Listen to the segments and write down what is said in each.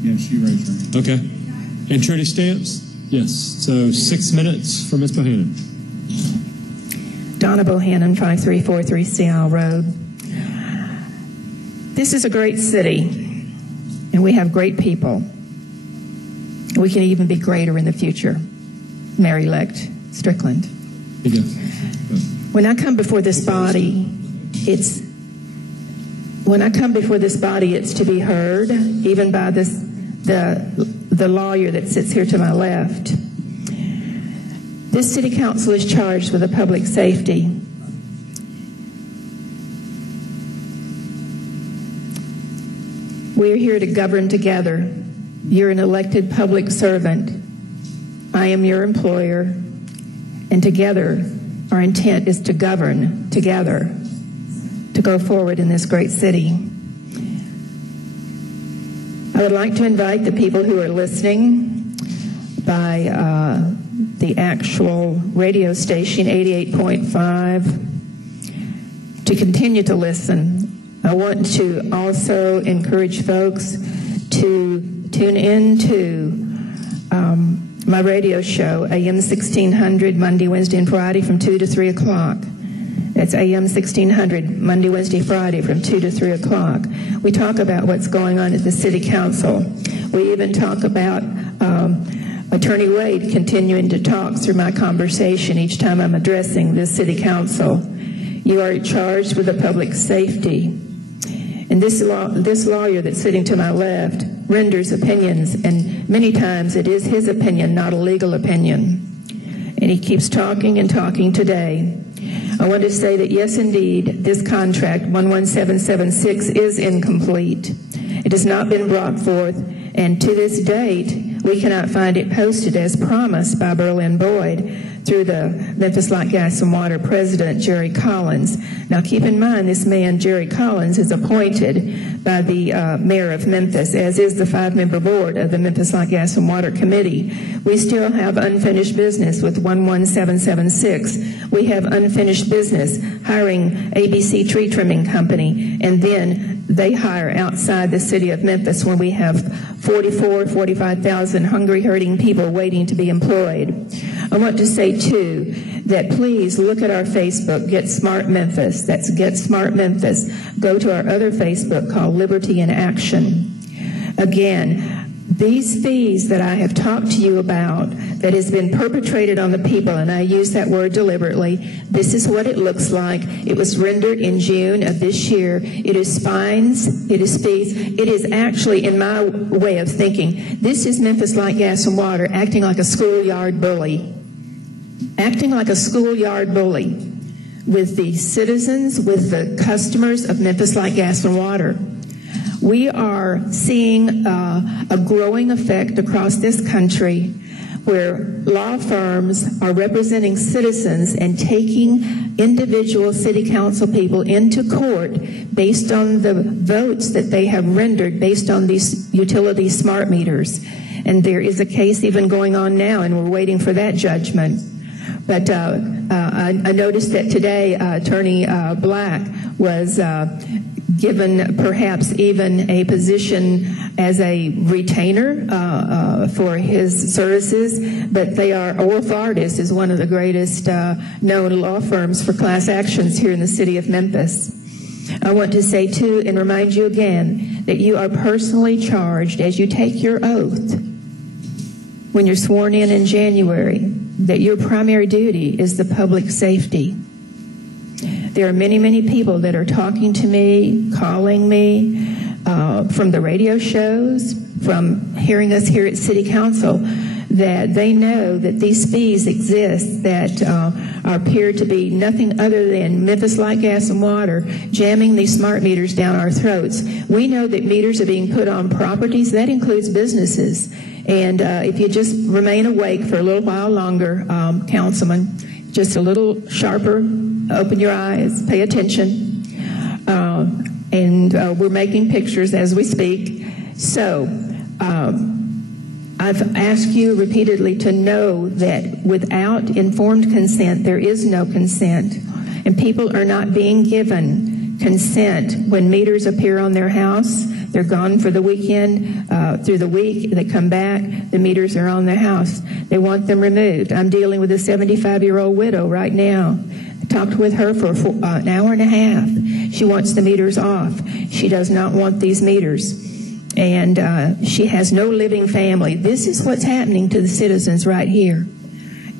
Yeah, she raised her hand. Okay. And Trudy Stamps? Yes. So 6 minutes for Ms. Bohannon. Donna Bohannon, 5343 Seattle Road. This is a great city, and we have great people. We can even be greater in the future. Mayor-elect Strickland. There you go. When I come before this body, it's to be heard, even by the lawyer that sits here to my left. This city council is charged with the public safety. We are here to govern together. You're an elected public servant. I am your employer, and together our intent is to govern together to go forward in this great city. I would like to invite the people who are listening by the actual radio station 88.5 to continue to listen. I want to also encourage folks to tune into my radio show, AM 1600, Monday, Wednesday, and Friday from 2 to 3 o'clock. That's AM 1600, Monday, Wednesday, Friday from 2 to 3 o'clock. We talk about what's going on at the City Council. We even talk about Attorney Wade continuing to talk through my conversation each time I'm addressing this City Council. You are charged with the public safety. And this lawyer that's sitting to my left renders opinions, and many times it is his opinion, not a legal opinion. And he keeps talking and talking today. I want to say that yes, indeed, this contract 11776 is incomplete. It has not been brought forth, and to this date, we cannot find it posted as promised by Berlin Boyd through the Memphis Light, Gas, and Water President, Jerry Collins. Now, keep in mind, this man, Jerry Collins, is appointed by the mayor of Memphis, as is the 5-member board of the Memphis Light, Gas, and Water Committee. We still have unfinished business with 11776. We have unfinished business hiring ABC Tree Trimming Company, and then they hire outside the city of Memphis when we have 45,000 hungry, hurting people waiting to be employed. I want to say, too, that please look at our Facebook, Get Smart Memphis. That's Get Smart Memphis. Go to our other Facebook called Liberty in Action. Again, these fees that I have talked to you about that has been perpetrated on the people, and I use that word deliberately, this is what it looks like. It was rendered in June of this year. It is fines, it is fees. It is actually, in my way of thinking, this is Memphis Light, Gas, and Water acting like a schoolyard bully. Acting like a schoolyard bully with the citizens, with the customers of Memphis Light, Gas, and Water. We are seeing a growing effect across this country where law firms are representing citizens and taking individual city council people into court based on the votes that they have rendered based on these utility smart meters. And there is a case even going on now, and we're waiting for that judgment. But I noticed that today Attorney Black was given perhaps even a position as a retainer for his services, but they are, Wolf Artis is one of the greatest known law firms for class actions here in the city of Memphis. I want to say too, and remind you again, that you are personally charged as you take your oath when you're sworn in January, that your primary duty is the public safety. There are many, many people that are talking to me, calling me, from the radio shows, from hearing us here at City Council, that they know that these fees exist that appear to be nothing other than Memphis Light, Gas, and Water jamming these smart meters down our throats. We know that meters are being put on properties. That includes businesses. And if you just remain awake for a little while longer, Councilman, just a little sharper, open your eyes, pay attention. And we're making pictures as we speak. So I've asked you repeatedly to know that without informed consent, there is no consent. And people are not being given consent when meters appear on their house. They're They're gone for the weekend, through the week. They come back, the meters are on their house. They want them removed. I'm dealing with a 75-year-old widow right now. I talked with her for an hour and a half. She wants the meters off. She does not want these meters. And she has no living family. This is what's happening to the citizens right here.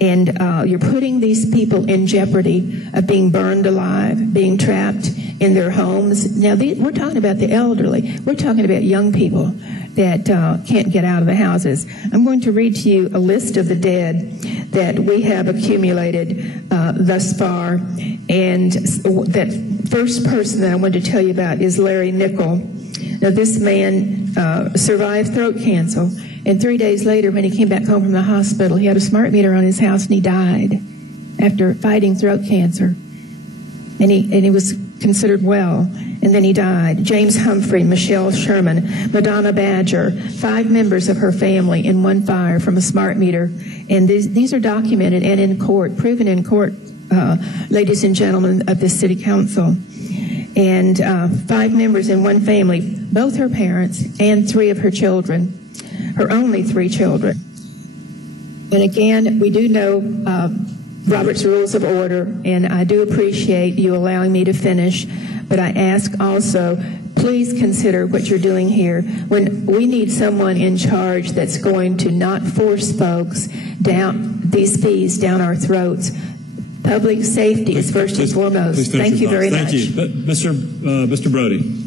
And you're putting these people in jeopardy of being burned alive, being trapped in their homes. Now, we're talking about the elderly. We're talking about young people that can't get out of the houses. I'm going to read to you a list of the dead that we have accumulated thus far. And that first person that I want to tell you about is Larry Nickel. Now, this man survived throat cancer. And 3 days later, when he came back home from the hospital, he had a smart meter on his house, and he died after fighting throat cancer. And he was considered well, and then he died. James Humphrey, Michelle Sherman, Madonna Badger, 5 members of her family in one fire from a smart meter. And these are documented and in court, proven in court, ladies and gentlemen of the City Council. And 5 members in one family, both her parents and 3 of her children. Her only 3 children. And again, we do know Robert's Rules of Order, and I do appreciate you allowing me to finish, but I ask also, please consider what you're doing here. When we need someone in charge that's going to not force folks down these fees down our throats. Public safety is first and foremost. Thank you very much. Thank you. Mr. Brody.